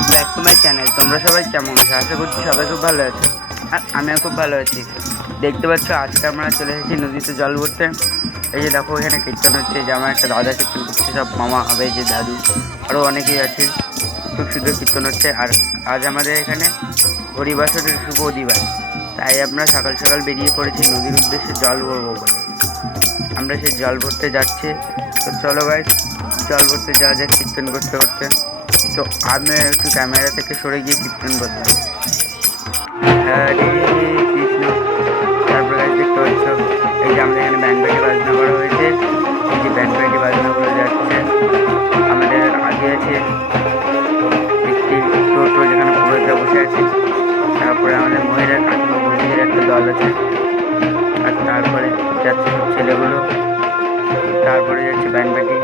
Welcome back to my channel. তোমরা সবাই কেমন আছো? আশা করছি সবাই খুব ভালো আছো, আর আমিও খুব ভালো আছি। দেখতে পাচ্ছ আজকে আমরা চলে এসেছি নদীতে জল ভরতে। এই যে দেখো এখানে কীর্তন হচ্ছে, যে আমার একটা দাদা কীর্তন করছে, সব মামা হবে, যে দাদু আরও অনেকেই আছে। খুব সুন্দর কীর্তন হচ্ছে। আর আজ আমাদের এখানে হরিবাসরের শুভ দিবাস, তাই আমরা সকাল সকাল বেরিয়ে পড়েছি নদীর উদ্দেশ্যে জল ভরবো বলে। আমরা সেই জল ভরতে যাচ্ছি। তো চলো গাইস, জল ভরতে যাওয়া যায় কীর্তন করতে করতে। তো আমি একটু ক্যামেরা থেকে সরে গিয়ে কীর্তন করলাম, হরে কৃষ্ণ। তারপরে গাইস দেখতে পাচ্ছ এই যে আমাদের এখানে ব্যান্ড পার্টি বাজনা করা হয়েছে। এই যে ব্যান্ড পার্টি বাজনাগুলো যাচ্ছে। আমাদের আগে আছে একটি টোটো, যেখানে পুরোহিতরা বসে আছে। তারপরে আমাদের মহিলা কাকিমা বন্ধুদের একটা দল আছে। আর তারপরে যাচ্ছে সব ছেলেগুলো। তারপরে যাচ্ছে ব্যান্ড পার্টি।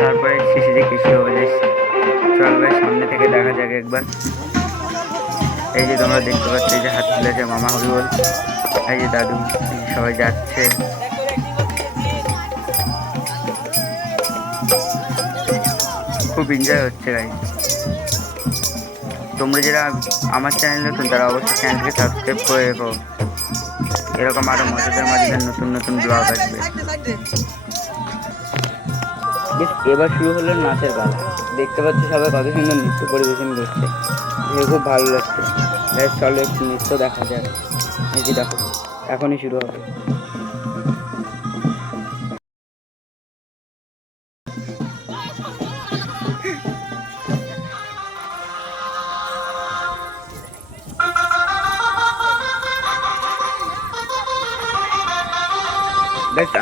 তারপরে শেষে যে কৃষি হবে যাচ্ছে। চল ভাই সামনে থেকে দেখা যাক একবার। এই যে তোমরা দেখতে পাচ্ছ, এই যে হাত তুলেছে মামা হরিবল, এই যে দাদু, সবাই যাচ্ছে। খুব এনজয় হচ্ছে ভাই। তোমরা যারা আমার চ্যানেল নতুন, তারা অবশ্যই চ্যানেলকে সাবস্ক্রাইব করে রেখো। এরকম আরো মজাদার নতুন নতুন ব্লগ আসবে। এবার শুরু হলো নাচের পালা। দেখতে পাচ্ছ সবাই কত সুন্দর নৃত্য পরিবেশন করছে, দেখে খুব ভালো লাগছে। চলো একটু নৃত্য দেখা যায়। এই যে দেখো এখনই শুরু হবে।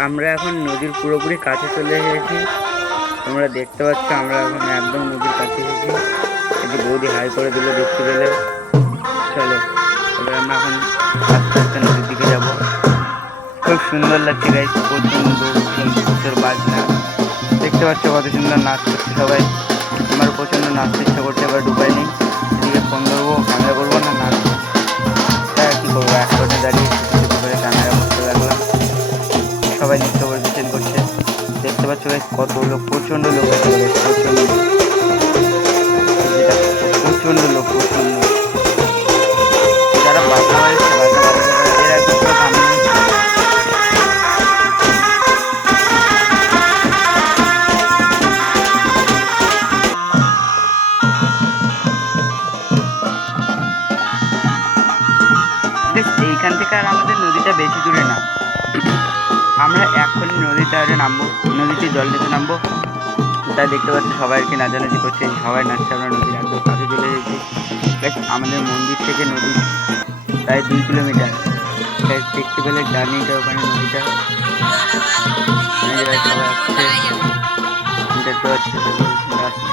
আমরা এখন নদীর পুরোপুরি কাছে চলে এসেছি। তোমরা দেখতে পাচ্ছ আমরা এখন একদম নদীর কাছে এসেছি। এই যে বৌদি হাই করে দিল দেখতে পেলে। চলো এবার আমরা এখন আস্তে আস্তে নদীর দিকে যাব। খুব সুন্দর লাগছে গাইস, প্রচুর বাজনা। দেখতে পাচ্ছ কত সুন্দর নাচ করছে সবাই। আমার প্রচণ্ড নাচতে ইচ্ছা করছে, এবার ডুবাই নেই। এদিকে ফোন ধরবো, ক্যামেরা করবো না নাচ, তাই কী করবো, এক কোণে দাঁড়িয়ে করে ক্যামেরা করতে লাগলাম। সবাই নৃত্য পরিবেশন করছে। দেখতে পাচ্ছ গাইস কত লোক, প্রচণ্ড লোক আছে, প্রচণ্ড লোক, প্রচণ্ড লোক, প্রচণ্ড। যারা বাজনা বাজাচ্ছে, বাজনা বাজাতে এরা একটু পুরো থামিয়ে এইখান থেকে। আর আমাদের নদীটা বেশি দূরে না, আমরা এখনই নদীতে নামবো, নদীতে জল নিতে নামবো। তাই দেখতে পাচ্ছি সবাই আর কি নাচানাচি করছে, সবাই নাচছে। আমরা নদীর একদম কাছে চলে এসেছি। আমাদের মন্দির থেকে নদী প্রায় 2 কিলোমিটার। দেখতে পেলে জার্নিটা, ওখানে নদীটা সবাই আসছে, দেখতে পাচ্ছি আসছে।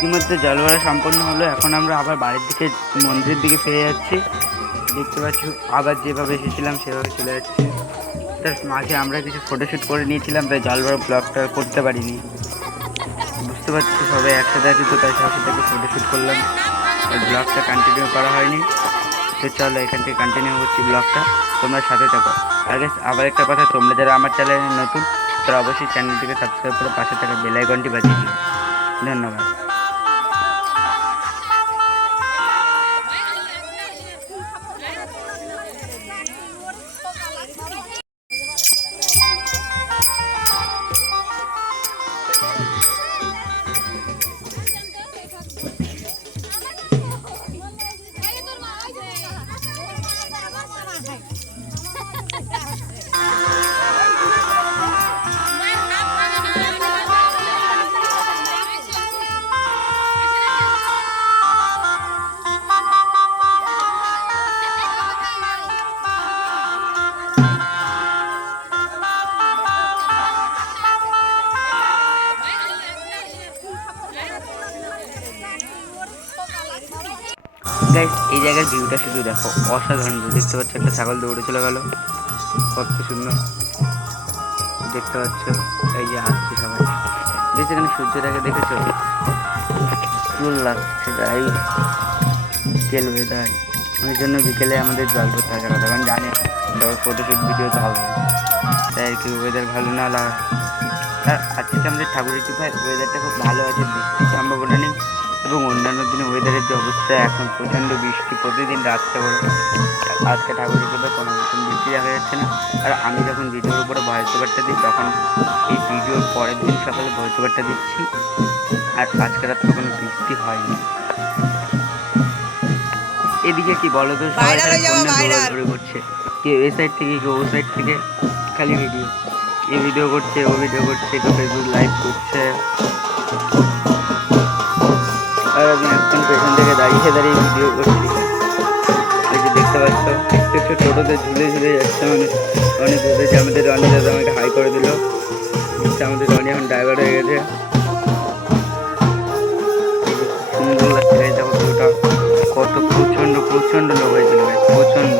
ইতিমধ্যে জল ভরা সম্পন্ন হলো। এখন আমরা আবার বাড়ির দিকে মন্দিরের দিকে ফিরে যাচ্ছি। দেখতে পাচ্ছি আবার যেভাবে এসেছিলাম সেভাবে চলে যাচ্ছি। তার মাঝে আমরা কিছু ফটোশ্যুট করে নিয়েছিলাম, তাই জল ভরা ব্লগটা করতে পারিনি। বুঝতে পারছি সবাই একসাথে আছি, তো তাই সবার সাথে ফটোশ্যুট করলাম আর ব্লগটা কন্টিনিউ করা হয়নি। তো চলো এখান থেকে কন্টিনিউ করছি ব্লগটা, তোমরা সাথে থাকো। আগে আবার একটা কথা, তোমরা যারা আমার চ্যানেলে নতুন তারা অবশ্যই চ্যানেলটিকে সাবস্ক্রাইব করে পাশে থাকা বেল আইকনটি বাজিয়ে দিও। ধন্যবাদ। গাইস এই জায়গার ভিউটা শুধু দেখো, অসাধারণ ভিউ। দেখতে পাচ্ছ একটা ছাগল দৌড়ে চলে গেল, কত সুন্দর দেখতে পাচ্ছ। এই যে আসছে সবাই, দেখছি এখানে সূর্যটাকে দেখেছো, ফুল লাগছে গাই। বিকেল ওয়েদার, ওই জন্য বিকেলে আমাদের জল ভরতে থাকার কথা, কারণ জানে সবার ফটোশ্যুট ভিডিও তো হবে, তাই আর কি ওয়েদার ভালো না লাগে। আর আজকে আমাদের ঠাকুরের ভাই ওয়েদারটা খুব ভালো আছে, বৃষ্টির সম্ভাবনা নেই। এবং অন্যান্য দিনে ওয়েদারের যে অবস্থা, এখন প্রচণ্ড বৃষ্টি, প্রতিদিন রাত্রে করে। আজকে ঠাকুরের কৃপায় কোনো মতন বৃষ্টি দেখা যাচ্ছে না। আর আমি যখন ভিডিওর উপরে ভয়েস ওভারটা দিই, তখন এই ভিডিওর পরের দিন সকালে ভয়েস ওভারটা দিচ্ছি। আর আজকে রাত্রে কোনো বৃষ্টি হয়নি। এদিকে কি বলো তো, সবাই ঘুরে করছে, কেউ এ সাইড থেকে কেউ ও সাইড থেকে, খালি ভিডিও, এ ভিডিও করছে ও ভিডিও করছে, কেউ ফেসবুক লাইভ করছে। আর আমি এখন পেছন থেকে দাঁড়িয়ে দাঁড়িয়ে ভিডিও করছি। এই যে দেখতে পাচ্ছ একটু একটু টোটোতে ঝুলে ঝুলে যাচ্ছে, অনেক ঘুরেছে। আমাদের রনি দাদা আমাকে হাই করে দিল, আমাদের রনি এখন ড্রাইভার হয়ে গেছে। সুন্দর লাগছে দেখো ভিউটা, কত প্রচণ্ড প্রচণ্ড লোক হয়েছিল প্রচণ্ড।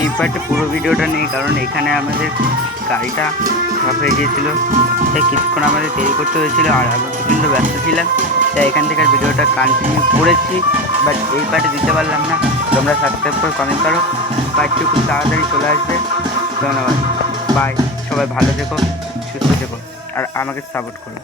এই পার্টে পুরো ভিডিওটা নেই, কারণ এখানে আমাদের গাড়িটা খারাপ হয়ে গিয়েছিলো, তাই কিছুক্ষণ আমাদের দেরি করতে হয়েছিল। আর আমি প্রচণ্ড ব্যস্ত ছিলাম, তাই এখান থেকে ভিডিওটা কন্টিনিউ করেছি, বাট এই পার্টে দিতে পারলাম না। তোমরা সাবস্ক্রাইব করে কমেন্ট করো, পার্টটি খুব তাড়াতাড়ি চলে আসবে। ধন্যবাদ, বাই। সবাই ভালো থেকো, সুস্থ থেকো, আর আমাকে সাপোর্ট করো।